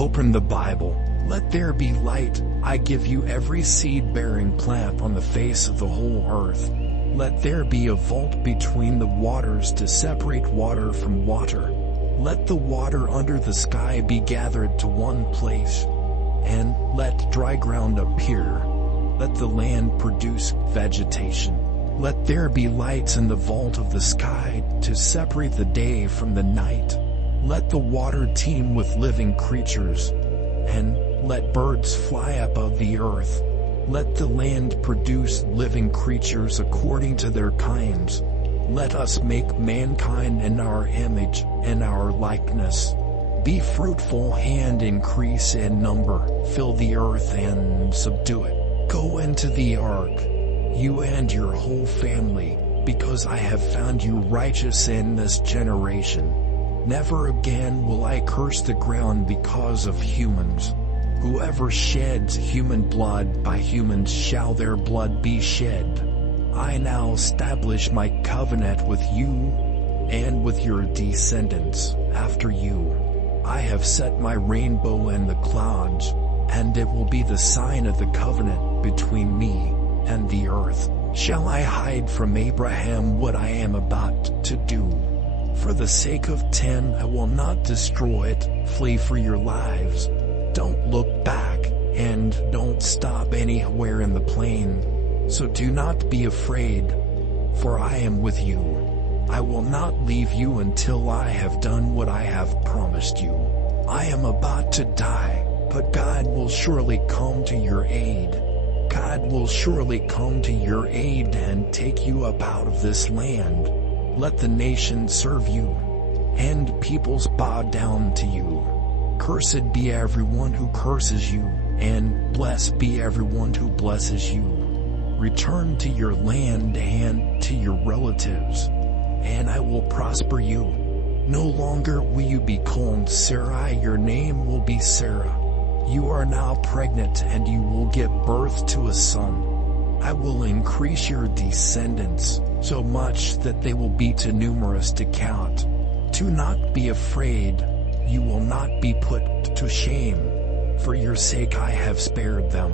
Open the Bible. Let there be light. I give you every seed-bearing plant on the face of the whole earth. Let there be a vault between the waters to separate water from water. Let the water under the sky be gathered to one place, and let dry ground appear. Let the land produce vegetation. Let there be lights in the vault of the sky to separate the day from the night. Let the water teem with living creatures, and let birds fly above the earth. Let the land produce living creatures according to their kinds. Let us make mankind in our image and our likeness. Be fruitful and increase in number. Fill the earth and subdue it. Go into the ark, you and your whole family, because I have found you righteous in this generation. Never again will I curse the ground because of humans. Whoever sheds human blood, by humans shall their blood be shed. I now establish my covenant with you and with your descendants after you. I have set my rainbow in the clouds, and it will be the sign of the covenant between me and the earth. Shall I hide from Abraham what I am about to do? For the sake of 10, I will not destroy it. Flee for your lives. Don't look back, and don't stop anywhere in the plain. So do not be afraid, for I am with you. I will not leave you until I have done what I have promised you. I am about to die, but God will surely come to your aid. God will surely come to your aid and take you up out of this land. Let the nations serve you, and peoples bow down to you. Cursed be everyone who curses you, and blessed be everyone who blesses you. Return to your land and to your relatives, and I will prosper you. No longer will you be called Sarai, your name will be Sarah. You are now pregnant and you will give birth to a son. I will increase your descendants so much that they will be too numerous to count. Do not be afraid, you will not be put to shame. For your sake I have spared them.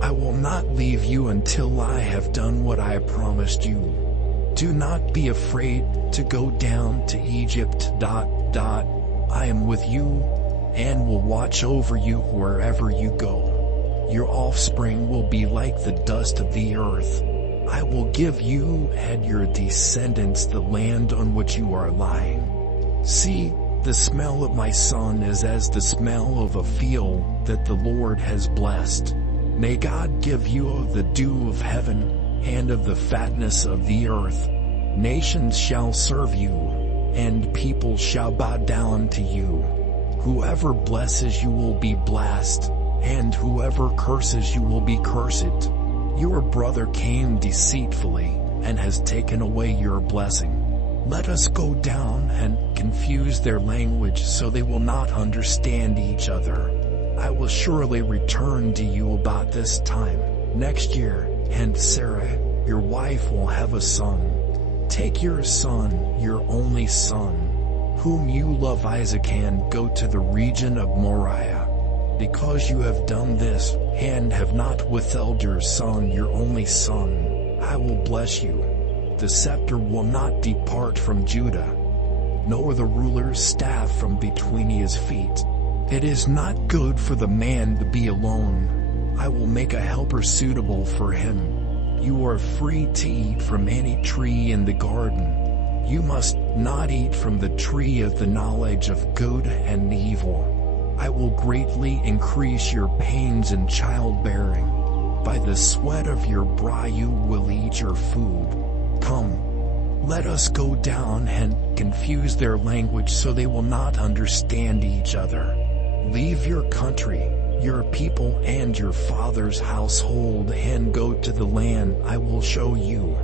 I will not leave you until I have done what I promised you. Do not be afraid to go down to Egypt. I am with you and will watch over you wherever you go. Your offspring will be like the dust of the earth. I will give you and your descendants the land on which you are lying. See, the smell of my son is as the smell of a field that the Lord has blessed. May God give you of the dew of heaven and of the fatness of the earth. Nations shall serve you, and people shall bow down to you. Whoever blesses you will be blessed, and whoever curses you will be cursed. Your brother came deceitfully, and has taken away your blessing. Let us go down and confuse their language so they will not understand each other. I will surely return to you about this time next year, and Sarah, your wife, will have a son. Take your son, your only son, whom you love, Isaac, and go to the region of Moriah. Because you have done this, and have not withheld your son, your only son, I will bless you. The scepter will not depart from Judah, nor the ruler's staff from between his feet. It is not good for the man to be alone. I will make a helper suitable for him. You are free to eat from any tree in the garden. You must not eat from the tree of the knowledge of good and evil. I will greatly increase your pains in childbearing. By the sweat of your brow you will eat your food. Come, let us go down and confuse their language so they will not understand each other. Leave your country, your people, and your father's household, and go to the land I will show you.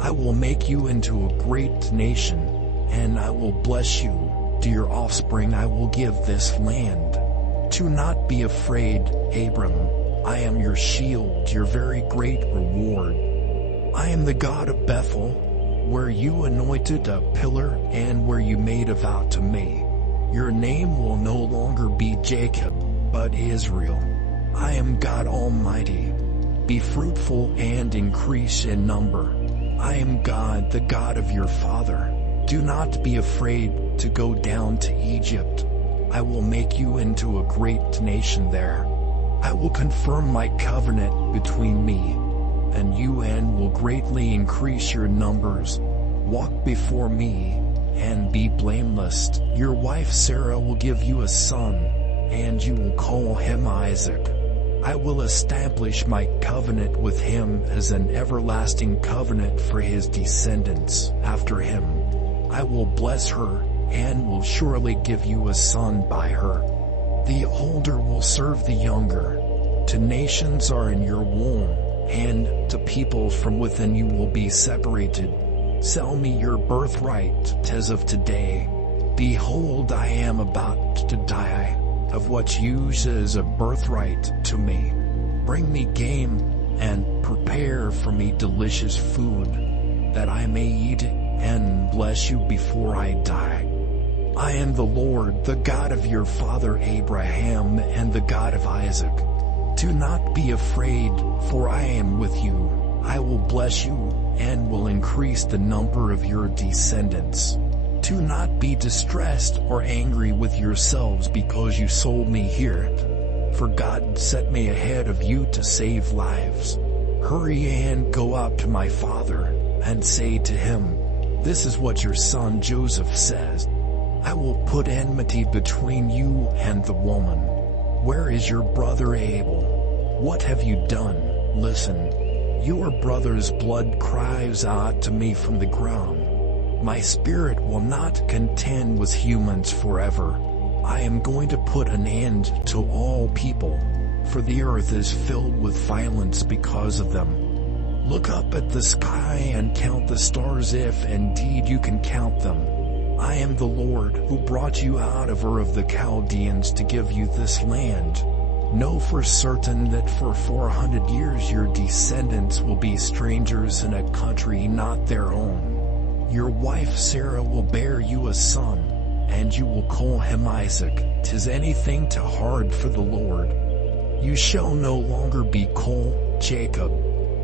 I will make you into a great nation, and I will bless you. To your offspring I will give this land. Do not be afraid, Abram. I am your shield, your very great reward. I am the God of Bethel, where you anointed a pillar and where you made a vow to me. Your name will no longer be Jacob, but Israel. I am God Almighty. Be fruitful and increase in number. I am God, the God of your father. Do not be afraid to go down to Egypt. I will make you into a great nation there. I will confirm my covenant between me and you and will greatly increase your numbers. Walk before me and be blameless. Your wife Sarah will give you a son, and you will call him Isaac. I will establish my covenant with him as an everlasting covenant for his descendants after him. I will bless her and will surely give you a son by her. The older will serve the younger. To nations are in your womb, and to peoples from within you will be separated. Sell me your birthright as of today. Behold, I am about to die of what's used as a birthright to me. Bring me game and prepare for me delicious food, that I may eat it and bless you before I die. I am the Lord, the God of your father Abraham and the God of Isaac. Do not be afraid, for I am with you. I will bless you and will increase the number of your descendants. Do not be distressed or angry with yourselves because you sold me here, for God set me ahead of you to save lives. Hurry and go up to my father and say to him, this is what your son Joseph says. I will put enmity between you and the woman. Where is your brother Abel? What have you done? Listen, your brother's blood cries out to me from the ground. My spirit will not contend with humans forever. I am going to put an end to all people, for the earth is filled with violence because of them. Look up at the sky and count the stars if indeed you can count them. I am the Lord who brought you out of Ur of the Chaldeans to give you this land. Know for certain that for 400 years your descendants will be strangers in a country not their own. Your wife Sarah will bear you a son, and you will call him Isaac. 'Tis anything too hard for the Lord. You shall no longer be called Jacob,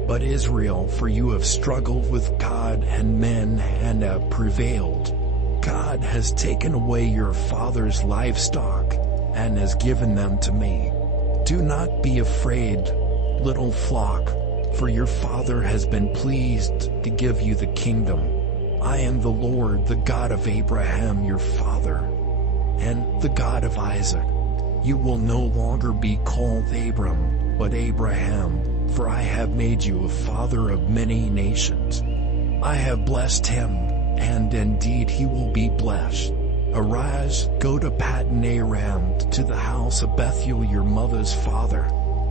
but Israel, for you have struggled with God and men and have prevailed. God has taken away your father's livestock and has given them to me. Do not be afraid, little flock, for your father has been pleased to give you the kingdom. I am the Lord, the God of Abraham your father, and the God of Isaac. You will no longer be called Abram, but Abraham, for I have made you a father of many nations. I have blessed him, and indeed he will be blessed. Arise, go to Paddan Aram, to the house of Bethuel your mother's father.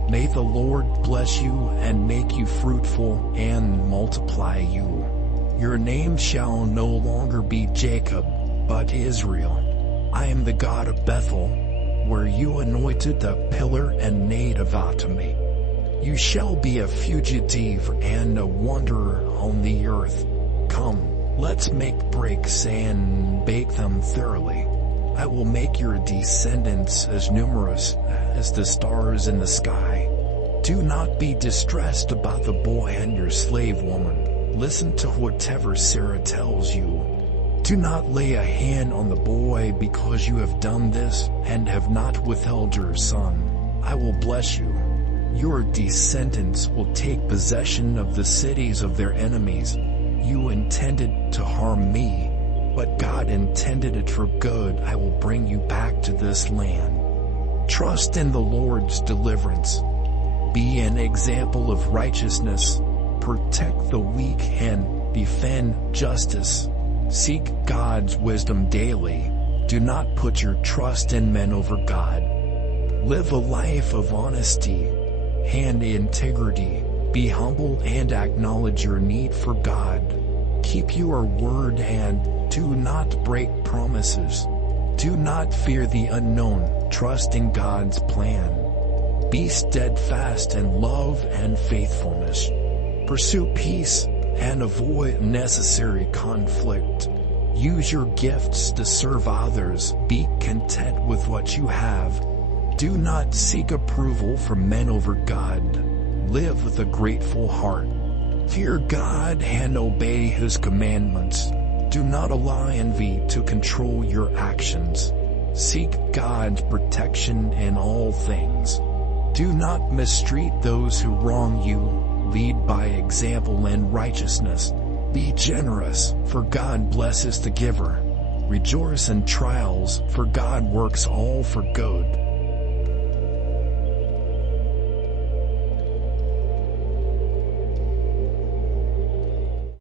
May the Lord bless you and make you fruitful and multiply you. Your name shall no longer be Jacob, but Israel. I am the God of Bethel, where you anointed the pillar and made a vow to me. You shall be a fugitive and a wanderer on the earth. Come, let's make bricks and bake them thoroughly. I will make your descendants as numerous as the stars in the sky. Do not be distressed about the boy and your slave woman. Listen to whatever Sarah tells you. Do not lay a hand on the boy because you have done this and have not withheld your son. I will bless you. Your descendants will take possession of the cities of their enemies. You intended to harm me, but God intended it for good. I will bring you back to this land. Trust in the Lord's deliverance. Be an example of righteousness. Protect the weak and defend justice. Seek God's wisdom daily. Do not put your trust in men over God. Live a life of honesty and integrity. Be humble and acknowledge your need for God. Keep your word and do not break promises. Do not fear the unknown. Trust in God's plan. Be steadfast in love and faithfulness. Pursue peace and avoid unnecessary conflict. Use your gifts to serve others. Be content with what you have. Do not seek approval from men over God. Live with a grateful heart. Fear God and obey His commandments. Do not allow envy to control your actions. Seek God's protection in all things. Do not mistreat those who wrong you. Lead by example and righteousness. Be generous, for God blesses the giver. Rejoice in trials, for God works all for good.